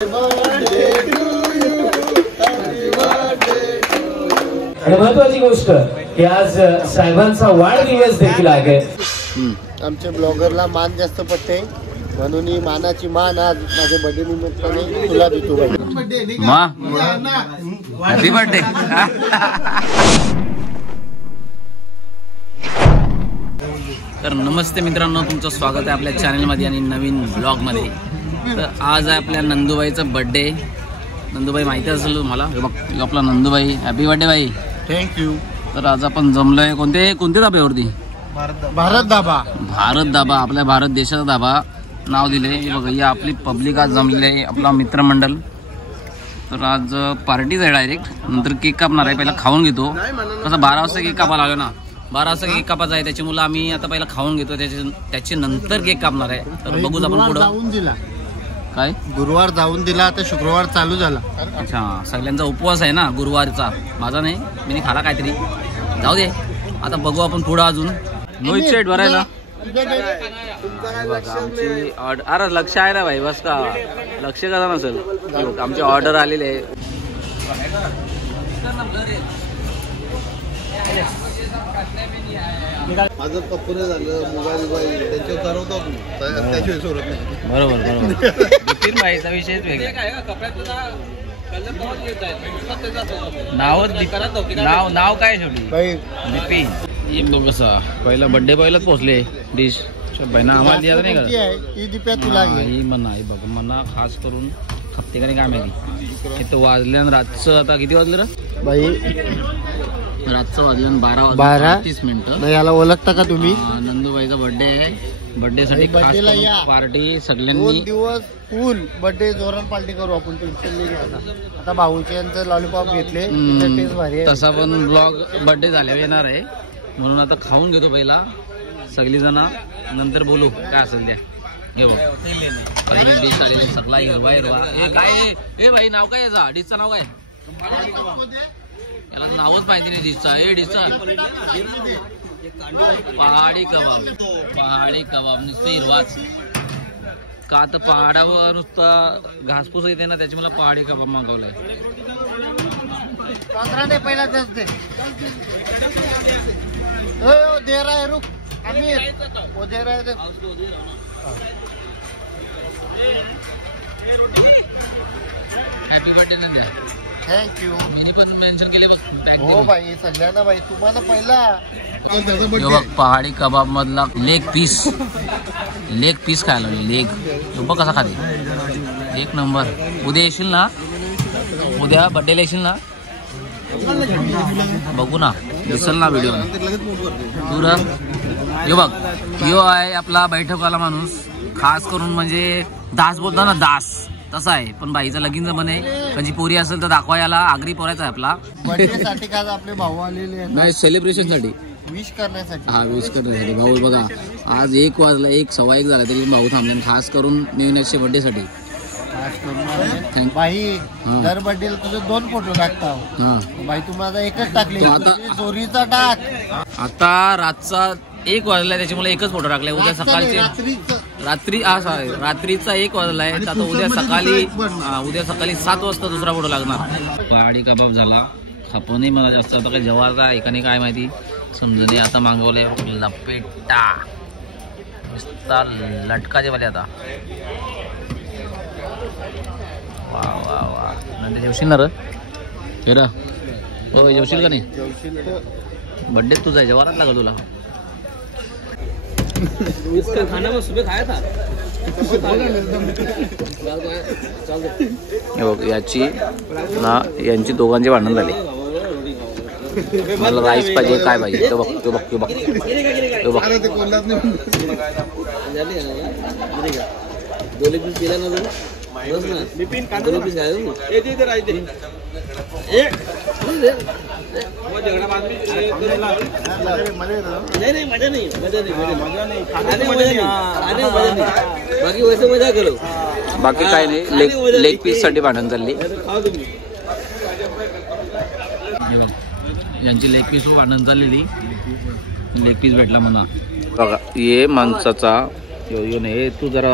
आणि महत्वाची गोष्ट की आज साहेबांचा वाढदिवस देखील आहे. आमच्या ब्लॉगरला मान जास्त पडते म्हणून ही मानाची मान आज माझ्या बर्थडे निमित्ताने तुला देतो. Happy birthday. तर नमस्ते मित्रांनो, तुमचं स्वागत आहे आपल्या चॅनलमध्ये आणि नवीन ब्लॉगमध्ये. तर आज आहे आपल्या नंदूबाईचा बर्थडे. नंदूबाई माहिती असेल तुम्हाला, बघ आपला नंदूबाई. हॅपी बर्थडे बाई. थँक्यू. तर आज आपण जमलोय कोणत्या धाब्यावरती? भारत धाबा. भारत धाबा, आपल्या भारत देशाचा धाबा नाव दिले. बघा ही आपली पब्लिक आज जमलेली आहे, आपला मित्रमंडळ. तर आज पार्टीच आहे डायरेक्ट. नंतर केक कापणार आहे. पहिला खाऊन घेतो. कसं 12 वाजता केक कापायला लागलो ना, 12 वाजता केक कापायचा आहे. त्याच्यामुळे आम्ही आता पहिला खाऊन घेतो, त्याच्या नंतर केक कापणार आहे. तर बघूच आपण पुढं. काय गुरुवार जाऊन दिला, आता शुक्रवार चालू झाला. अच्छा, सगळ्यांचा उपवास आहे ना गुरुवारचा. माझा नाही, मी खाला काहीतरी. जाऊ दे, आता बघू आपण पुढं. अजून नोईट सेट भरायला आमची ऑर्डर. अरे लक्ष आहे ना भाई, बस का लक्ष कसा नसेल. आमची ऑर्डर आलेली आहे. माझं कपूर झालं, मोबाईल त्यांच्यावर ठरवतो त्याशिवाय सोडत नाही. बरोबर भाईचा विषयच वेगळा. नाव काय शेवटी बिपिन. कसा पहिला बर्थडे पहिलाच पोहोचले डिश बहिणा आम्हाला द्या नाही का तुला ही म्हणा. ही बघ म्हणा खास करून खपते का नाही काय माहिती. इथं वाजल्यानं रातचं आता किती वाजलं रे बाई? रातचं वाजल्यानं 12:30 मिनिटं. याला ओळखता का तुम्ही? नंदूबाईचा बर्थडे आहे. बर्थडे साठी पार्टी सगळ्यांनी. 2 दिवस फुल बर्थडे जोरात पार्टी करू आपण. टेन्शन नाही घ्यायला. आता भाऊचे लॉलीपॉप घेतले. तसा पण ब्लॉग बर्थडे झाल्यावर येणार आहे म्हणून आता खाऊन घेतो पहिला सगळी जण, नंतर बोलू काय असेल त्या. पहिली डिश आलेली सगळा हिरवा. हे काय हे भाई, नाव काय याचा? डिशचं नाव काय? याला नावच माहिती नाही डिशचा. हे डिशचा पहाडी कबाब. पहाडी कबाब नुसतं हिरवाच का? तर पहाडावर नुसता घासपूस येते ना, त्याची मला पहाडी कबाब मागवलाय. पहिला दे रहा है, रुक अमीर वो दे रहा है. Happy birthday Nandya. थँक्यू. मी पण मेन्शन केले बघ. हो भाई, सगळ्यांना भाई. तुम्हाला पहिला बघ पहाडी कबाब मधला लेग पीस खायला लेग. बघ कसा खाते, एक नंबर. उद्या येशील ना? उद्या बर्थडेला येशील ना? बघू ना, दिसल ना व्हिडिओ. दूर यो बघ, यो आहे आपला बैठकवाला माणूस. खास करून म्हणजे दास बोलता ना, दास तसा आहे. पण बाईचा लगीन जमन आहे. कधी पोरी असेल तर दाखवा याला. आगरी पोरायचा आहे आपला. बर्थडेसाठी का आपले भाऊ आलेले नाही, सेलिब्रेशन साठी, विश करण्यासाठी. हा, विश करण्यासाठी. भाऊ बघा आज 1 वाजला, 1:15 झाला तरी भाऊ थांबले खास करून न्यूनेसच्या बर्थडे साठी. बाई दर बर्थडेला तुझे 2 फोटो टाकता. बाई तू माझा एकच टाकले. चोरीचा टाक. आता रातचा 1 वाजलाय त्याच्यामुळे एकच फोटो टाकलाय. उद्या सकाळचे रात्रीचा 1 वाजलाय. आता उद्या सकाळी 7 वाजता दुसरा फोटो लागणार. पहाडी कबाब झाला. खापणही मला जास्त. आता काही जवारचा एकाने काय माहिती समजणे. आता मागवले लपेटा नुसता लटकाचे वाले. आता वा वा वा. नंतर जेवशील ना रे? हो जेवशील का नाही? बर्थडे तुझा आहे, जेवायलाच लागल तुला. खाना में सुबह खाया था. याची ना, यांची दोघांचे भांडण झाले. मला राईस पाहिजे, काय पाहिजे. तो बघ. बाकी काय नाही. लेग पीस साठी भांडण चालली. यांची लेग पीस भांडण चाललेली. लेग पीस भेटला म्हणा. बघा हे माणसाचा यो नाही तू जरा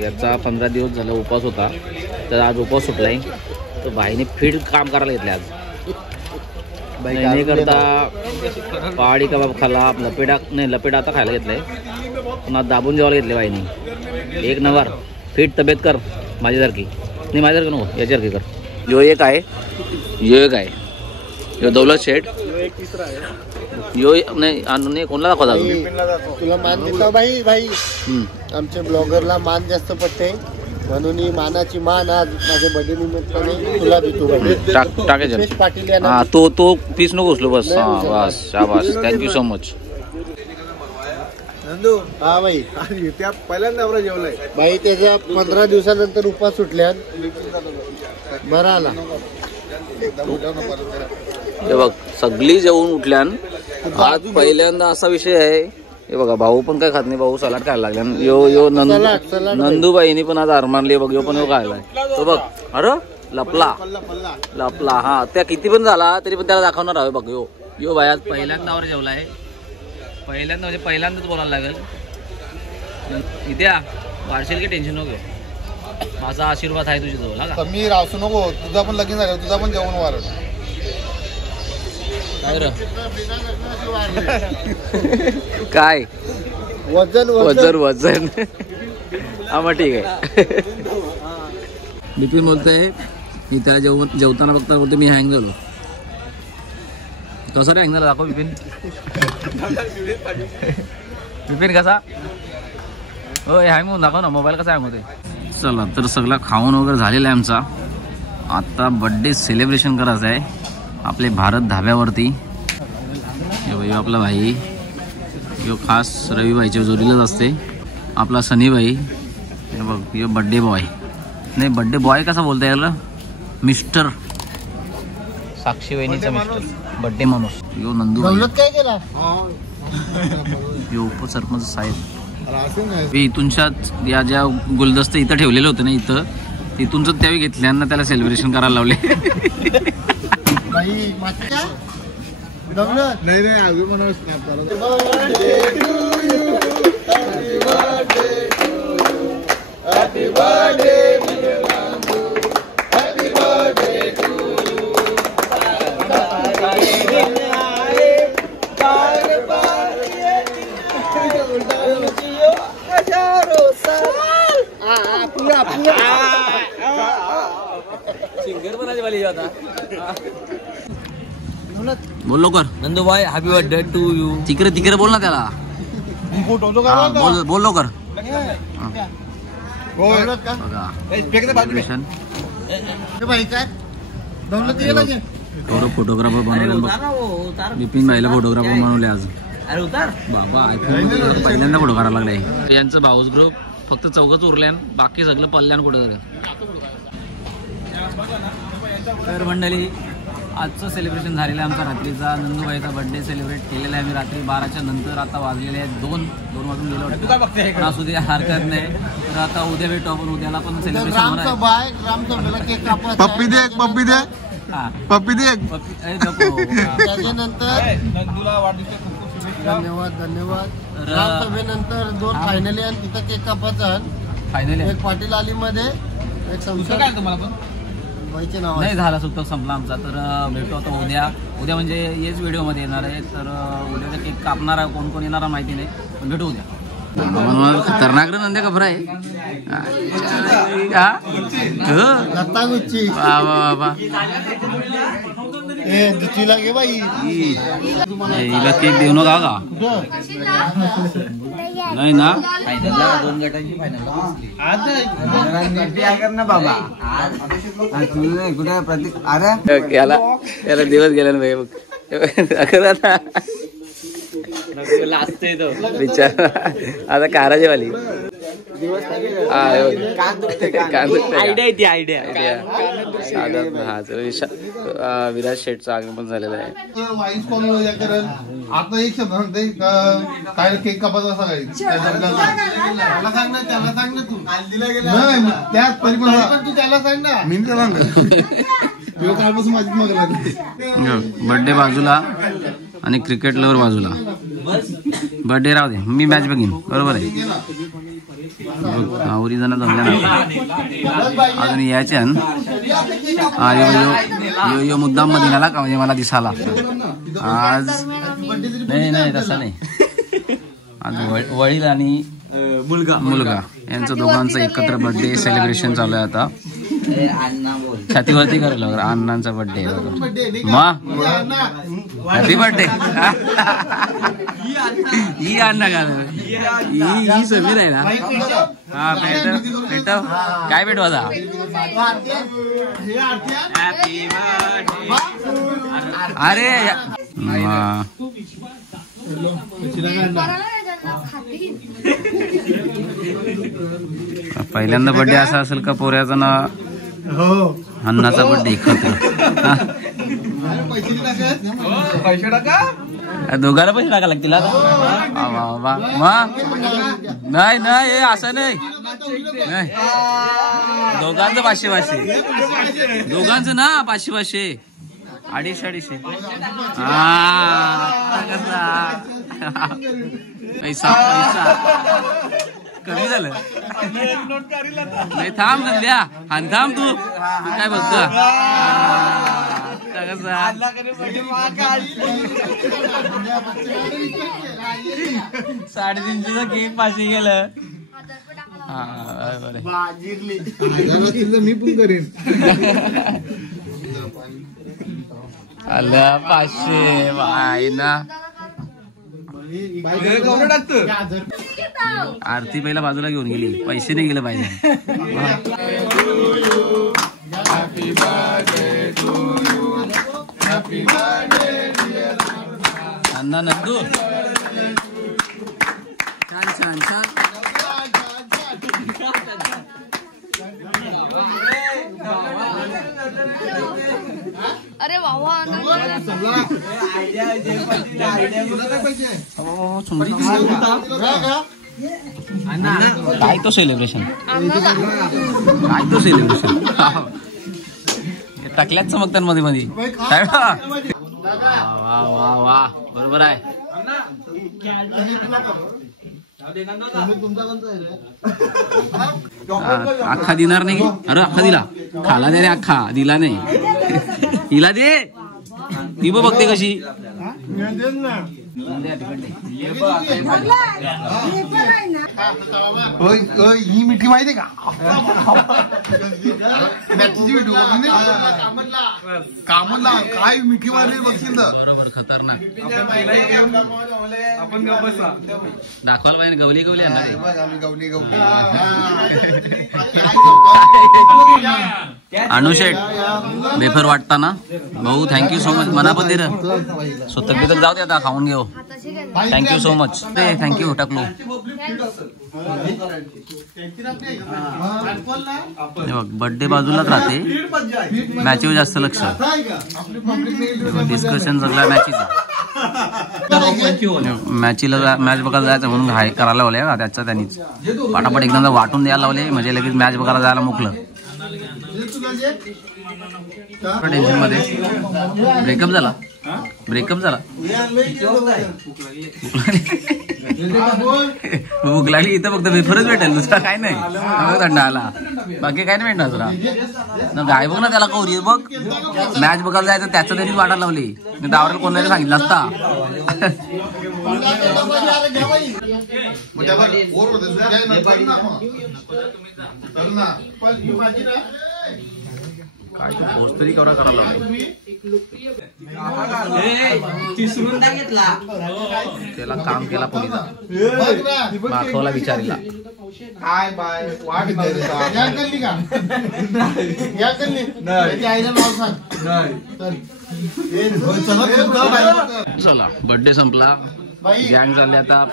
याचा 15 दिवस झाला उपवास होता, तर आज उपवास सुटलाय. तर भाईने फीड काम करायला घेतले आज. नाही करता पहाडी कबाब खाला, लपेटा आता खायला घेतलाय, पण आज दाबून जेवायला घेतले बाईने. एक नंबर फिट तब्येत कर माझ्यासारखी, नाही माझ्यासारखी नको याच्यासारखी कर. यो एक आहे, यो दौलत शेठ, यो नाही कोणला दाखवता तुला मान देतो भाई. आमच्या ब्लॉगरला मान जास्त पडते, म्हणून ही मानाची मान आज माझ्या बर्थडे निमित्ताने तुला देतो. टाकायचं पाटील हा तो पीस नको उचलू बस. हा बस शाबास, थँक्यू सो मच. हा भाई त्या पहिल्यांदा जेवलाय भाई. त्याच्या 15 दिवसानंतर उपवास सुटल्या, बरा आला. हे बघ सगळी जेवून उठल्यान आज पहिल्यांदा असा विषय आहे. हे बघा भाऊ पण काय खात नाही, भाऊ सलाड खायला लागल्या. यो नंदूबाईनी पण आज हार मारली बघ. यो पण यो खायलाय तो बघ. अरे लपला हा त्या किती पण झाला तरी पण त्याला दाखवणार आहे बघ. यो भाई आज पहिल्यांदा जेवलाय, पहिल्यांदा म्हणजे पहिल्यांदाच बोलायला लागेल. इथे वारशील की टेन्शन नको, माझा आशीर्वाद आहे तुझ्या जवळ. का मी राहू नको, तुझा पण लगीन झालं, तुझा पण जेवण वाढ. काय वजन हा मग ठीक आहे. बिपिन बोलतोय इथं जेवताना बघता बोलतो मी हँग झालो. कसं रे हँग झाला दाखव बिपिन. बिपिन कसा हो हँग होऊन दाखव ना, मोबाईल कसा हँग होते. चला तर सगळं खाऊन वगैरे झालेलं आहे आमचा. आता बर्थडे सेलिब्रेशन करायचं आहे आपले भारत धाब्यावरती. आपला भाई यो खास रविबाईच्या जोडीलाच असते. आपला सनीबाई हे बघ, यो बड्डे बॉय नाही बड्डे बॉय कसा बोलता याला, मिस्टर साक्षी वहिनीचा मिस्टर बड्डे माणूस. यो नंदू काय केला, यो उपसरपंच साहेब. इथूनच्याच या ज्या गुलदस्ते इथं ठेवलेले होते ना इथं, तिथूनच त्यावेळी घेतल्यांना त्याला सेलिब्रेशन करायला लावले. नाही अजून म्हणून सिंगर बनाने वाली आता. बोल लवकर नंदू भाई हॅपी बर्थडे टू यू. तिकडे बोल ना त्याला, बोल लवकर. फोटोग्राफर बनवले बिपिन भाईला, फोटोग्राफर बनवले आज बाबा. आयफोन पहिल्यांदा फोटो करायला लागलाय. यांचं भाऊस ग्रुप फक्त चौघच उरल्यान, बाकी सगळं पल्ल्यान कुठं. तर मंडळी आजचं सेलिब्रेशन झालेलं आहे आमचा रात्रीचा. नंदूबाईचा बर्थडे सेलिब्रेट केलेला आहे मी रात्री 12च्या नंतर. आता वाजलेले आहेत 2 वाजून गेलो वाटतं. असू दे हरकत नाही. तर आता उद्या भेटू आपण, उद्याला पण सेलिब्रेशन होणार आहे. पप्पी दे त्याच्यानंतर धन्यवाद. रामसभेनंतर 2 फायनली आणि तिथं केक कापायचा. फायनली एक पाटील आली मध्ये एक संशय काय तुम्हाला पण नाव नाही झाला, सुद्धा संपला आमचा. तर भेटू आता उद्या म्हणजे हेच व्हिडिओमध्ये येणार आहे. तर उद्याचा केक कापणार आहे, कोण येणार माहिती नाही, पण भेटू उद्या. खतरनाक रे नंद्या खबर आहे. घे बाई, हिला केक देऊ नका का नाही ना. 2 गटांची फायनल याला दिवस गेला ना भाई बघ. विचार आता काराची वाली आयडिया विराज शेठचं आगमन झालेलं आहे. आता एक शब्द सांगते काय केक कापायचा सकाळी त्याला सांग ना, त्याला सांग ना. तू त्याच तरी पण तू त्याला सांग ना. मी त्याला कालपासून माझी मग बर्थडे बाजूला आणि क्रिकेट लवर बाजूला. बर्थडे राहू दे, मी मॅच बघीन बरोबर आहे. आवरी जण जमल्या अजून यायच्या यो मुद्दाम मध्ये आला का म्हणजे मला दिसाला आज नाही तसा नाही आज वडील आणि मुलगा यांचं दोघांचं एकत्र बर्थडे सेलिब्रेशन चालू आहे आता छातीवरती करायला अण्णांचा बर्थडे हॅपी बर्थडे ही अण्णा का ही समीर आहे ना हा पेटव काय पेटव आता अरे पहिल्यांदा बर्थडे असा असेल का पोऱ्याचा ना अण्णाचा बर्थडे एकत्र दोघांना पैसे टाका लागतील नाही असं नाही दोघांचं 500 दोघांचं ना 500 250 पैसा कमी झालं नाही थांब द्या आणि थांब तू काय बघतो 350चं केक 500 गेलं मी पण करेन आलं 500 बाय ना आरती पहिला बाजूला घेऊन गेली पैसे नाही गेले पाहिजे अण्णा नंदू छान अरे वावा काय तो सेलिब्रेशन टाकल्यात चमकतात मध्ये वा बरोबर आहे अख्खा दिनार नाही अरे अख्खा दिला खाला दे रे अख्खा दिला नाही हिला दे ती बघते कशी ही मिठी माहिती का कामतला काय मिठी मारली बघशील बरोबर खतरनाक दाखवायला पाहिजे गवली अनुशेट बेफर वाटताना भाऊ थँक्यू सो मच मनापती र स्वतः तर जाऊ दे आता खाऊन घेऊ थँक्यू सो मच थँक्यू टाकलो बर्थडे बाजूलाच राहते मॅचवर जास्त लक्ष डिस्कशन सगळं मॅचीला मॅच बघायला जायचं म्हणून हाय करायला लावले का त्याचा त्यांनीच पटापट एकदा वाटून द्यायला लावले म्हणजे लगेच मॅच बघायला जायला मोकलं टेन्शन मध्ये ब्रेकअप झाला भूक लागली इथं फक्त वेफरच भेटेल दुसरा काय नाही थंडा आला बाकी काय नाही भेटणार तुला गाय बघ ना त्याला कौरी बघ मॅच बघायला जायचं त्याचं त्यांनीच वाटायला लावली मी दावराला कोणाला सांगितलं असता काय तू पोस्ट तरी केवढा करायला त्याला काम केला पोलिसा माखवला विचारला काय बाय वाट चला बर्थडे संपला गँग झाले आता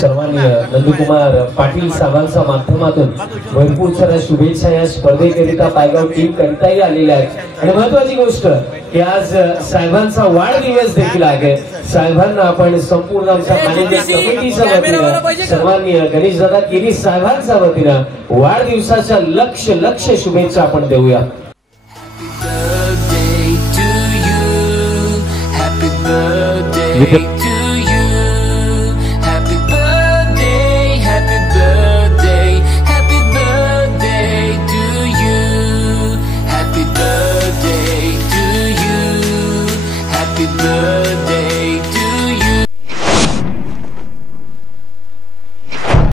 सर्वांनी नंदकुमार पाटील साहेबांच्या माध्यमातून भरपूर साऱ्या शुभेच्छा या स्पर्धेकरिता पायगाव टीम करिताही आलेल्या आहेत आणि महत्वाची गोष्ट की आज साहेबांचा वाढदिवस देखील आहे साहेबांना आपण संपूर्ण आमच्या मॅनेजमेंट कमिटीच्या वतीनं सर्वांनी गणेश दादा केरी साहेबांच्या वतीनं वाढदिवसाच्या लक्ष शुभेच्छा आपण देऊया birthday to you. Happy birthday, happy birthday. Happy birthday